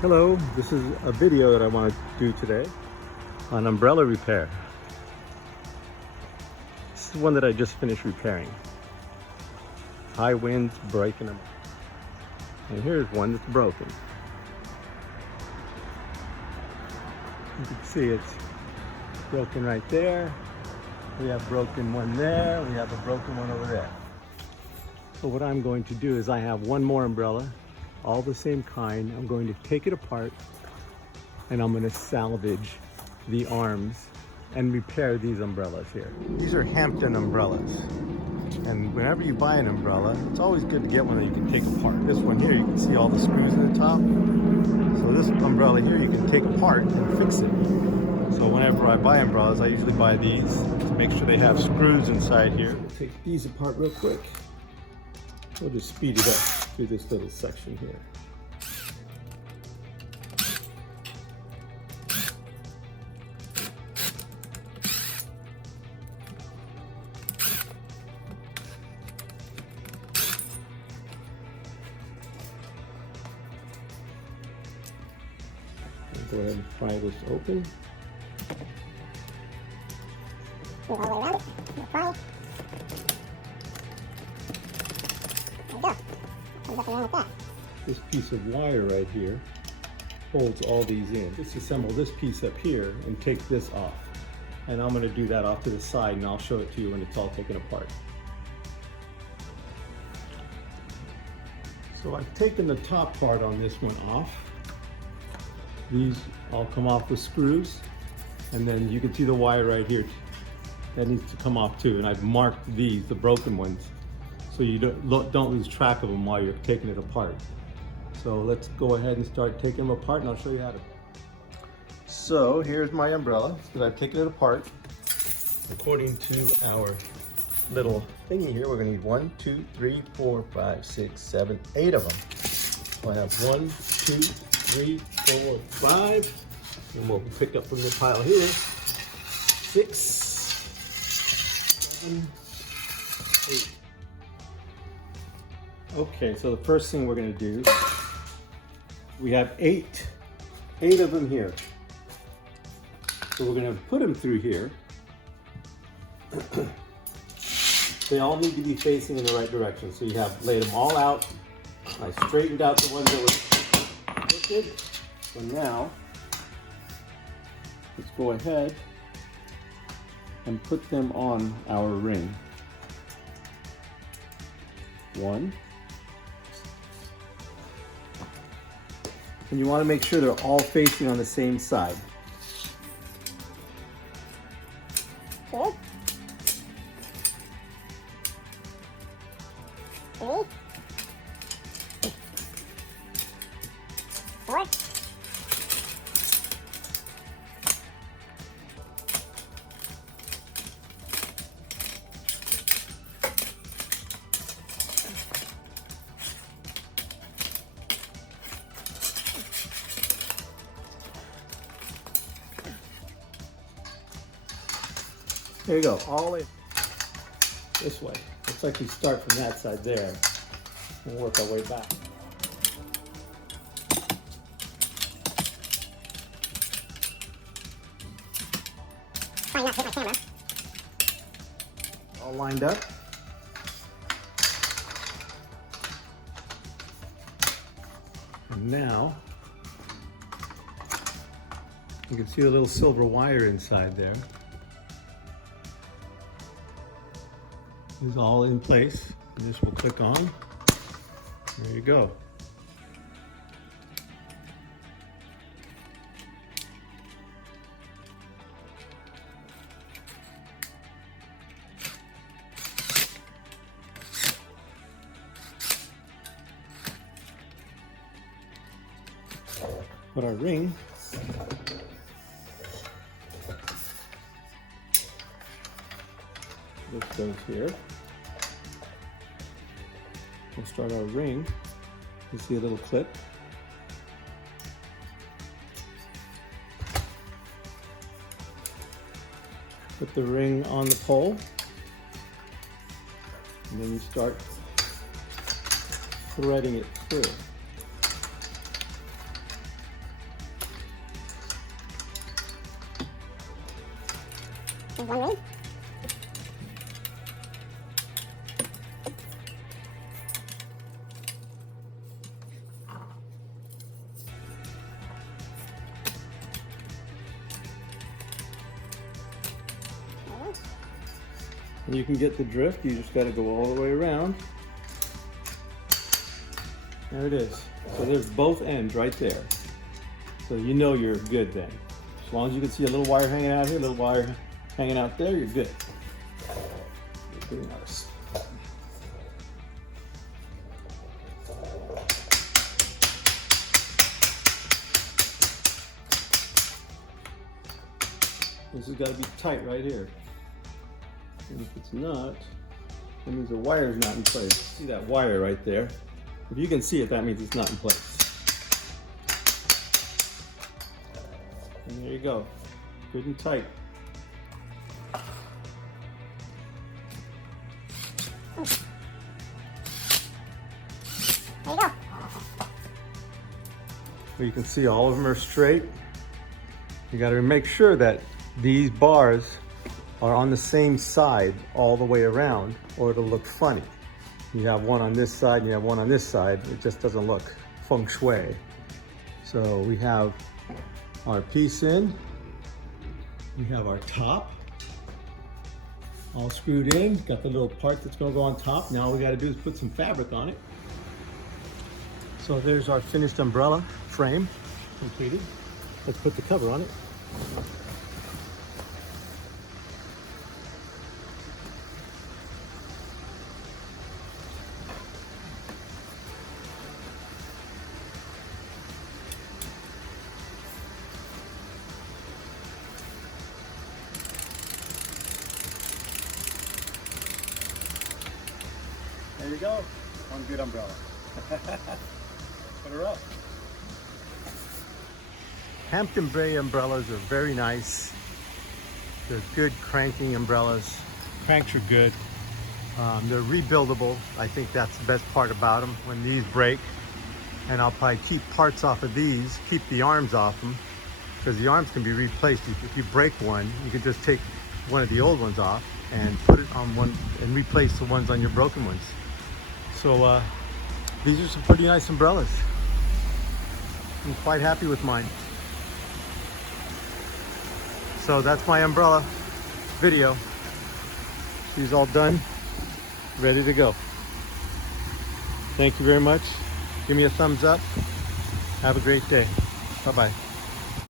Hello, this is a video that I want to do today on umbrella repair. This is one that I just finished repairing. High winds breaking them. And here's one that's broken. You can see it's broken right there. We have broken one there. We have a broken one over there. So what I'm going to do is I have one more umbrella, all the same kind. I'm going to take it apart and I'm going to salvage the arms and repair these umbrellas here. These are Hampton umbrellas. And whenever you buy an umbrella, it's always good to get one that you can take apart. This one here, you can see all the screws in the top. So this umbrella here, you can take apart and fix it. So whenever I buy umbrellas, I usually buy these to make sure they have screws inside here. Take these apart real quick. We'll just speed it up through this little section here. Go ahead and pry this open. All the way around it. Pry. There you go. Comes up and around like that. This piece of wire right here holds all these in. Disassemble this piece up here and take this off. And I'm going to do that off to the side and I'll show it to you when it's all taken apart. So I've taken the top part on this one off. These all come off with screws, and then you can see the wire right here. That needs to come off too, and I've marked these, the broken ones, so you don't lose track of them while you're taking it apart. So let's go ahead and start taking them apart, and I'll show you how to. So here's my umbrella that I've taken it apart. According to our little thingy here, we're gonna need 1, 2, 3, 4, 5, 6, 7, 8 of them. So I have 1, 2, 3, 4, 5, and we'll pick up from the pile here. 6, 7, 8. Okay, so the first thing we're going to do, we have 8 of them here. So we're going to put them through here. They all need to be facing in the right direction. So you have laid them all out. I straightened out the ones that were crooked. So now, let's go ahead and put them on our ring. 1. And you want to make sure they're all facing on the same side. 2. 3. 4. There you go, all in this way. Looks like we start from that side there and work our way back. Try not to hit my camera. All lined up. And now, you can see a little silver wire inside there. It's all in place. And this will click on. There you go. Put our ring this goes here. We'll start our ring. You see a little clip. Put the ring on the pole, and then you start threading it through. There's one ring. And you can get the drift, you just got to go all the way around. There it is. So there's both ends right there. So you know you're good then. As long as you can see a little wire hanging out here, a little wire hanging out there, you're good. You're doing ours. This has got to be tight right here. And if it's not, that means the wire is not in place. See that wire right there? If you can see it, that means it's not in place. And there you go, good and tight. There you go. So you can see all of them are straight. You got to make sure that these bars are on the same side all the way around, or it'll look funny. You have one on this side and you have one on this side, it just doesn't look feng shui. So we have our piece in, we have our top all screwed in, got the little part that's going to go on top. Now all we got to do is put some fabric on it. So there's our finished umbrella frame completed. Let's put the cover on it. There you go, one good umbrella. Put her up. Hampton Bay umbrellas are very nice. They're good cranking umbrellas. Cranks are good. They're rebuildable. I think that's the best part about them when these break. And I'll probably keep parts off of these, keep the arms off them, because the arms can be replaced. If you break one, you can just take one of the old ones off and put it on one and replace the ones on your broken ones. So these are some pretty nice umbrellas. I'm quite happy with mine. So that's my umbrella video. She's all done, ready to go. Thank you very much. Give me a thumbs up. Have a great day. Bye-bye.